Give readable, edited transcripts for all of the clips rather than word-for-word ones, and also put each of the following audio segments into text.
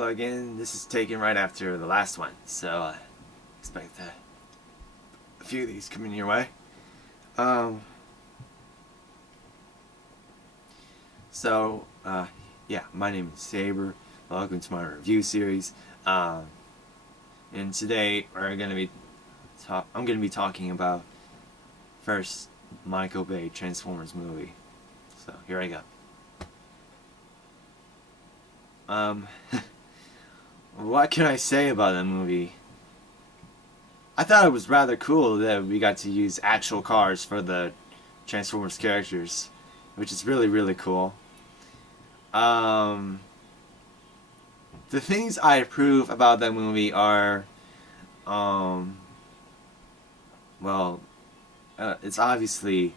Hello again. This is taken right after the last one, so expect a few of these coming your way. Um, yeah, my name is Saber. Welcome to my review series. And today I'm gonna be talking about first Michael Bay Transformers movie. So here I go. What can I say about that movie? I thought it was rather cool that we got to use actual cars for the Transformers characters, which is really, really cool. The things I approve about that movie are, well, it's obviously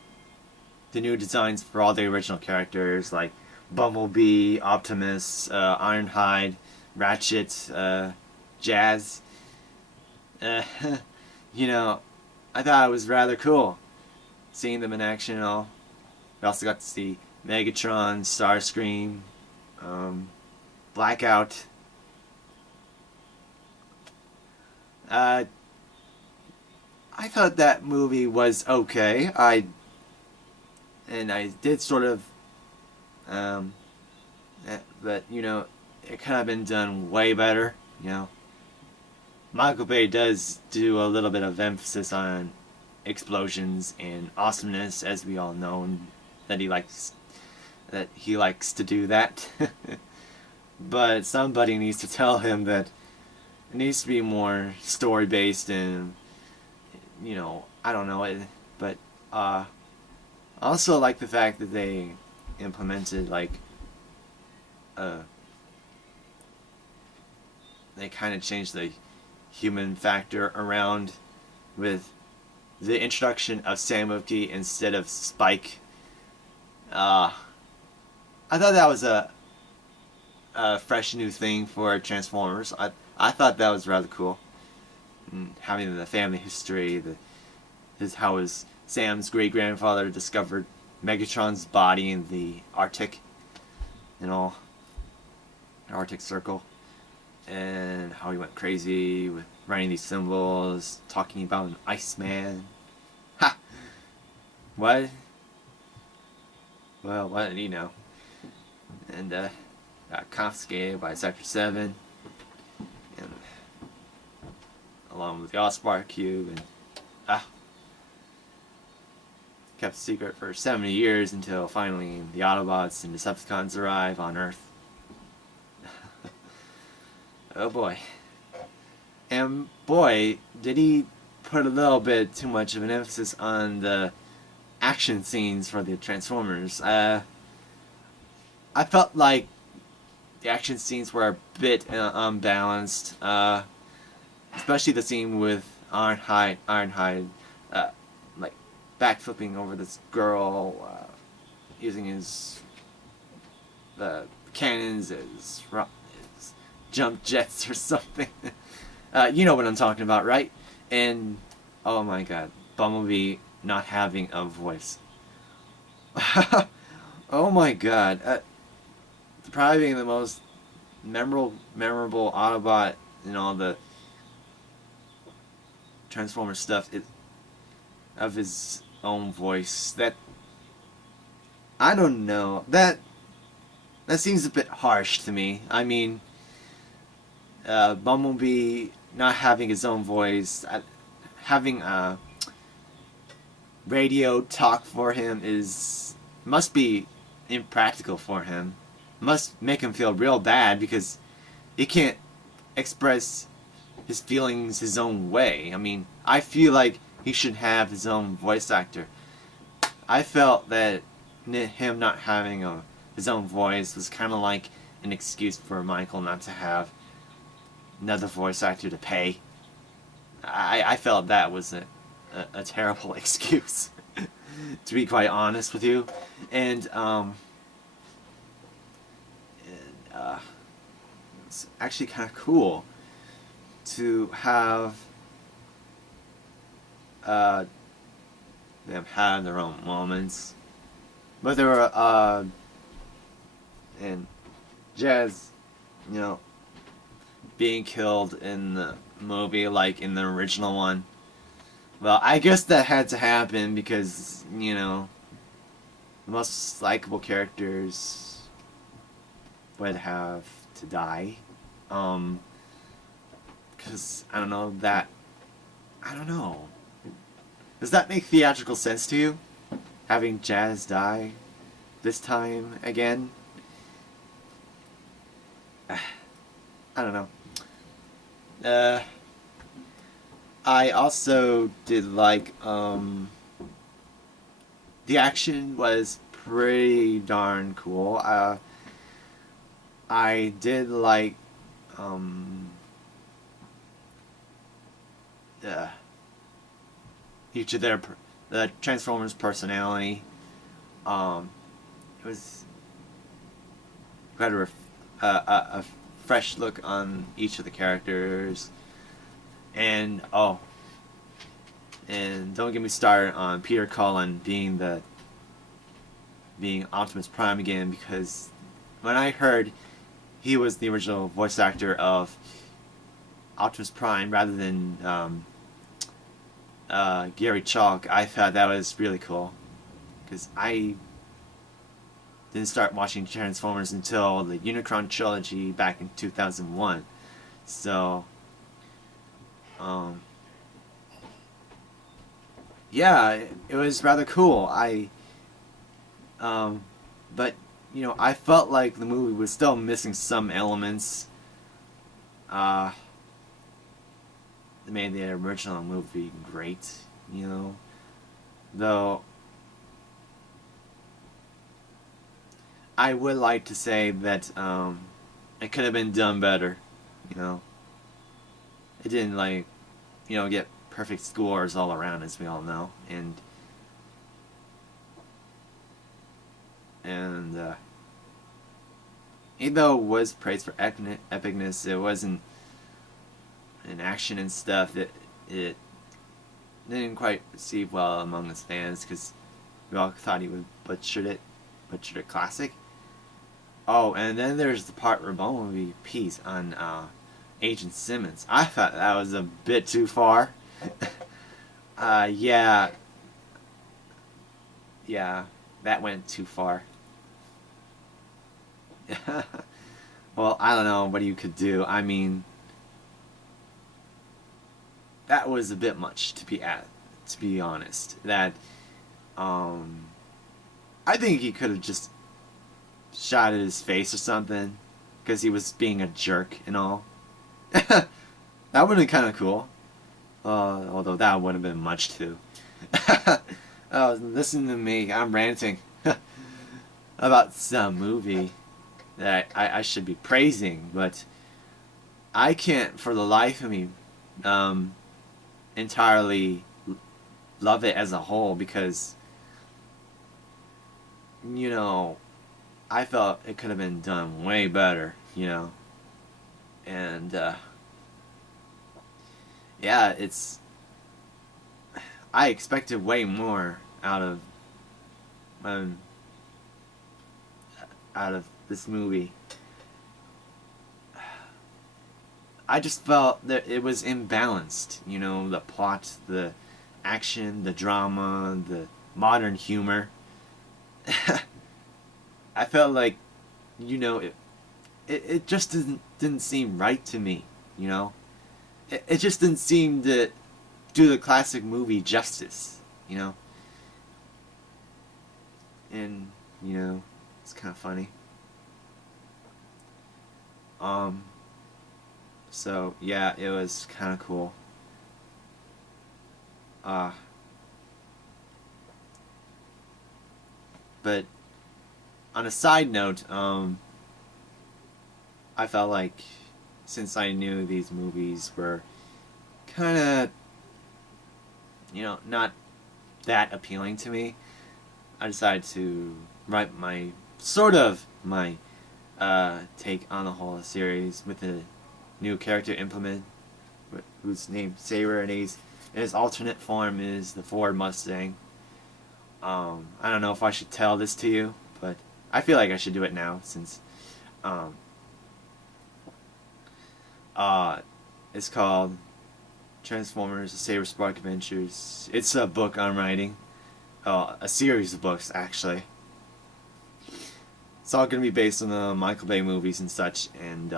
the new designs for all the original characters, like Bumblebee, Optimus, Ironhide, Ratchet, Jazz. Uh, I thought it was rather cool seeing them in action and all. We also got to see Megatron, Starscream, Blackout. I thought that movie was okay. I did sort of, but it could have been done way better. Michael Bay does do a little bit of emphasis on explosions and awesomeness, as we all know, and that he likes to do that. But somebody needs to tell him that it needs to be more story based and I don't know it, but I also like the fact that they implemented they kind of changed the human factor around with the introduction of Saber instead of Spike. I thought that was a fresh new thing for Transformers. I thought that was rather cool. And having the family history, how his Sam's great grandfather discovered Megatron's body in the Arctic Arctic Circle, and how he went crazy with writing these symbols, talking about an Iceman. Ha! What? Well, what did he know? And got confiscated by Sector 7, and along with the Allspark Cube, and kept a secret for 70 years until finally the Autobots and Decepticons arrive on Earth. Oh boy. And boy, did he put a little bit too much of an emphasis on the action scenes for the Transformers. I felt like the action scenes were a bit unbalanced, especially the scene with Ironhide, like backflipping over this girl, using his cannons as jump jets or something. You know what I'm talking about, right? And oh my god, Bumblebee not having a voice. Oh my god, probably being the most memorable Autobot in all the Transformer stuff of his own voice. That, I don't know, that seems a bit harsh to me. I mean, Bumblebee not having his own voice, having radio talk for him must be impractical for him. Must make him feel real bad because he can't express his feelings his own way. I mean, I feel like he should have his own voice actor. I felt that him not having his own voice was kind of like an excuse for Michael not to have another voice actor to pay. I felt that was a terrible excuse, to be quite honest with you. And it's actually kind of cool to have them have their own moments. But there were and Jazz, being killed in the movie like in the original one. Well, I guess that had to happen because, the most likable characters would have to die. Um, because I don't know. Does that make theatrical sense to you? Having Jazz die this time again? I don't know. Uh, I also did like, the action was pretty darn cool. I did like, um, uh, each of the Transformers' personality. Um, it was quite a fresh look on each of the characters, and and don't get me started on Peter Cullen being Optimus Prime again, because when I heard he was the original voice actor of Optimus Prime rather than Gary Chalk, I thought that was really cool, because I didn't start watching Transformers until the Unicron trilogy back in 2001. So, um, yeah, it was rather cool. Um, but I felt like the movie was still missing some elements. Uh, that made the original movie great. Though I would like to say that it could have been done better. You know, it didn't get perfect scores all around, as we all know, and even though it was praised for epicness, it wasn't in action and stuff. It didn't quite receive well among its fans because we all thought he would butchered it classic. Oh, and then there's the part where Bumblebee pees on Agent Simmons. I thought that was a bit too far. Yeah, yeah, that went too far. Well, I don't know what you could do. I mean, that was a bit much to be honest. That um, I think he could have just shot at his face or something, because he was being a jerk and all. That would have been kind of cool. Although that would have been much too. Oh, listen to me. I'm ranting about some movie that I should be praising, but I can't for the life of me entirely love it as a whole, because I felt it could have been done way better, and yeah, I expected way more um, out of this movie. I just felt that it was imbalanced. The plot, the action, the drama, the modern humor. I felt like, it just didn't seem right to me. It just didn't seem to do the classic movie justice. And it's kind of funny. Um, so yeah, it was kind of cool. Uh, but on a side note, I felt like, since I knew these movies were kind of, not that appealing to me, I decided to write my take on the whole series with a new character implement, who's named Saber, and his alternate form is the Ford Mustang. I don't know if I should tell this to you, but I feel like I should do it now, since um, Uh, it's called Transformers: Saber Spark Adventures. It's a book I'm writing. A series of books, actually. It's all gonna be based on the Michael Bay movies and such, and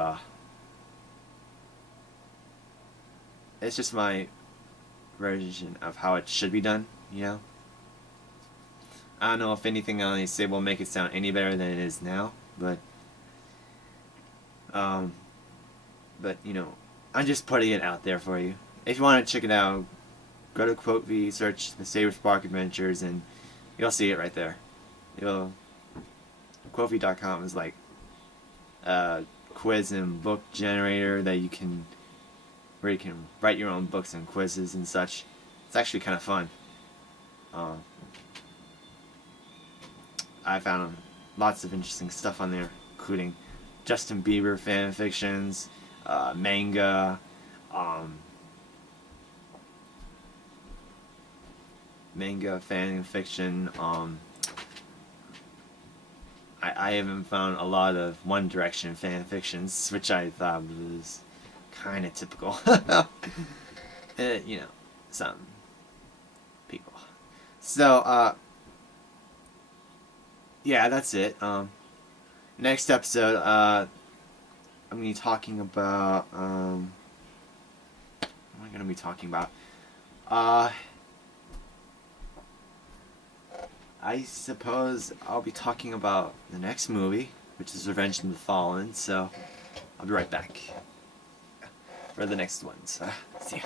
it's just my version of how it should be done, you know? I don't know if anything I say will make it sound any better than it is now, um, but you know, I'm just putting it out there for you. If you want to check it out, go to Quote V, search the Saber Spark Adventures, and you'll see it right there. You'll QuoteV.com is like a quiz and book generator that you can, where you can write your own books and quizzes and such. It's actually kind of fun. I found lots of interesting stuff on there, including Justin Bieber fan fictions, manga, manga fan fiction. I even found a lot of One Direction fan fictions, which I thought was kind of typical. You know, some people. So, yeah, that's it. Next episode, I'm gonna be talking about, what am I gonna be talking about? I suppose I'll be talking about the next movie, which is Revenge of the Fallen, so I'll be right back for the next one, so see ya.